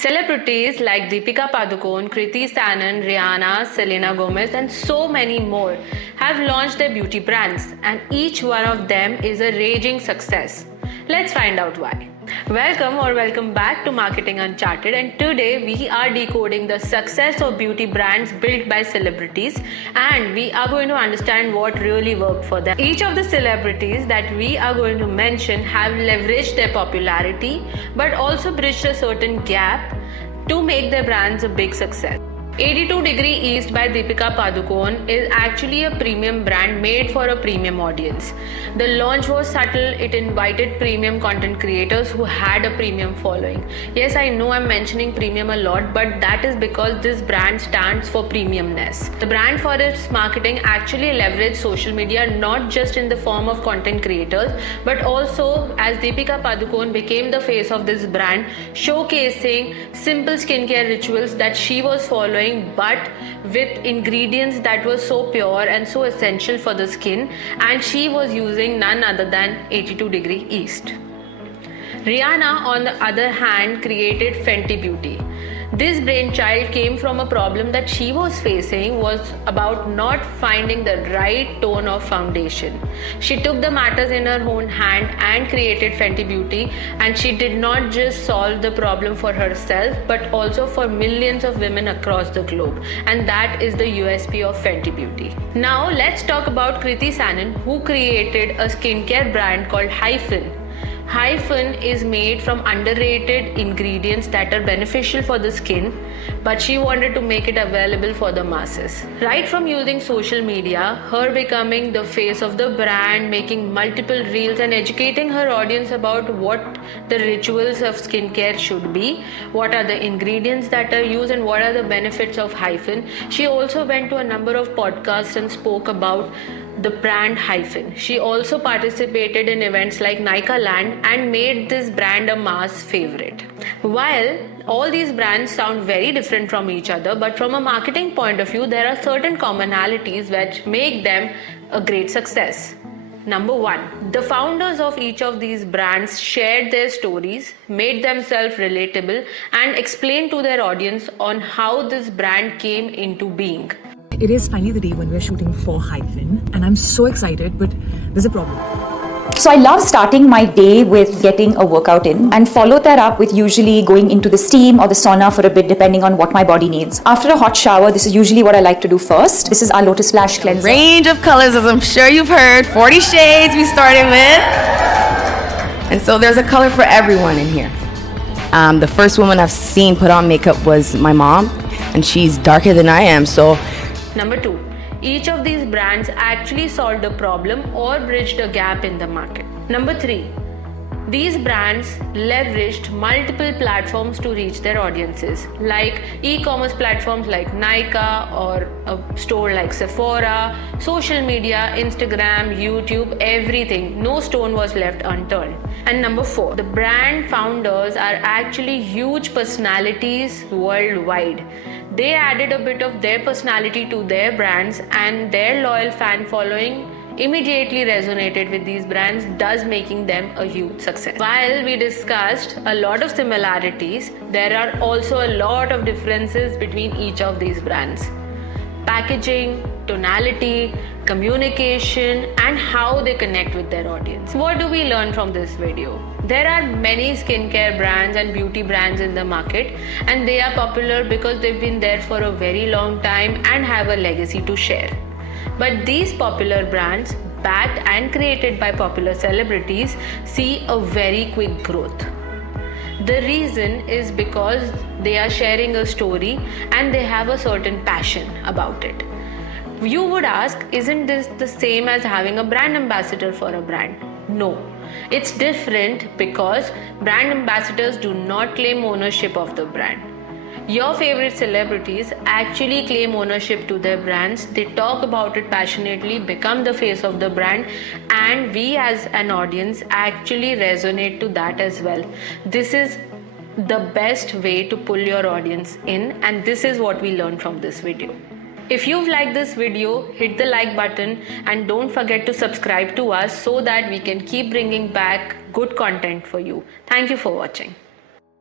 Celebrities like Deepika Padukone, Kriti Sanon, Rihanna, Selena Gomez, and so many more have launched their beauty brands, and each one of them is a raging success. Let's find out why. Welcome back to Marketing Uncharted, and today we are decoding the success of beauty brands built by celebrities, and we are going to understand what really worked for them. Each of the celebrities that we are going to mention have leveraged their popularity but also bridged a certain gap to make their brands a big success. 82 Degree East by Deepika Padukone is actually a premium brand made for a premium audience. The launch was subtle. It invited premium content creators who had a premium following. Yes, I know I'm mentioning premium a lot, but that is because this brand stands for premiumness. The brand for its marketing actually leveraged social media not just in the form of content creators, but also as Deepika Padukone became the face of this brand, showcasing simple skincare rituals that she was following, but with ingredients that were so pure and so essential for the skin, and she was using none other than 82 Degree East. Rihanna, on the other hand, created Fenty Beauty. This brainchild came from a problem that she was facing was about not finding the right tone of foundation. She took the matters in her own hand and created Fenty Beauty, and she did not just solve the problem for herself but also for millions of women across the globe, and that is the USP of Fenty Beauty. Now let's talk about Kriti Sanon, who created a skincare brand called Hyphen. Hyphen is made from underrated ingredients that are beneficial for the skin, but she wanted to make it available for the masses. Right from using social media, her becoming the face of the brand, making multiple reels and educating her audience about what the rituals of skincare should be, what are the ingredients that are used, and what are the benefits of Hyphen. She also went to a number of podcasts and spoke about the brand Hyphen. She also participated in events like Nykaa Land and made this brand a mass favorite. While all these brands sound very different from each other, but from a marketing point of view, there are certain commonalities which make them a great success. Number one, the founders of each of these brands shared their stories, made themselves relatable, and explained to their audience on how this brand came into being. It is finally the day when we're shooting for Hyphen, and I'm so excited, but there's a problem. So I love starting my day with getting a workout in and follow that up with usually going into the steam or the sauna for a bit depending on what my body needs. After a hot shower, this is usually what I like to do first. This is our Lotus Flash Cleanser. Range of colors, as I'm sure you've heard. 40 shades we started with. And so there's a color for everyone in here. The first woman I've seen put on makeup was my mom, and she's darker than I am, so. Number two, each of these brands actually solved a problem or bridged a gap in the market. Number three, these brands leveraged multiple platforms to reach their audiences, like e-commerce platforms like Nykaa or a store like Sephora, social media, Instagram, YouTube, everything. No stone was left unturned. And number four, the brand founders are actually huge personalities worldwide. They added a bit of their personality to their brands, and their loyal fan following immediately resonated with these brands, thus making them a huge success. While we discussed a lot of similarities, there are also a lot of differences between each of these brands. Packaging, tonality, communication, and how they connect with their audience. What do we learn from this video? There are many skincare brands and beauty brands in the market, and they are popular because they've been there for a very long time and have a legacy to share. But these popular brands, backed and created by popular celebrities, see a very quick growth. The reason is because they are sharing a story and they have a certain passion about it. You would ask, isn't this the same as having a brand ambassador for a brand? No. It's different because brand ambassadors do not claim ownership of the brand. Your favorite celebrities actually claim ownership to their brands. They talk about it passionately, become the face of the brand, and we as an audience actually resonate to that as well. This is the best way to pull your audience in, and this is what we learned from this video. If you've liked this video, hit the like button and don't forget to subscribe to us so that we can keep bringing back good content for you. Thank you for watching.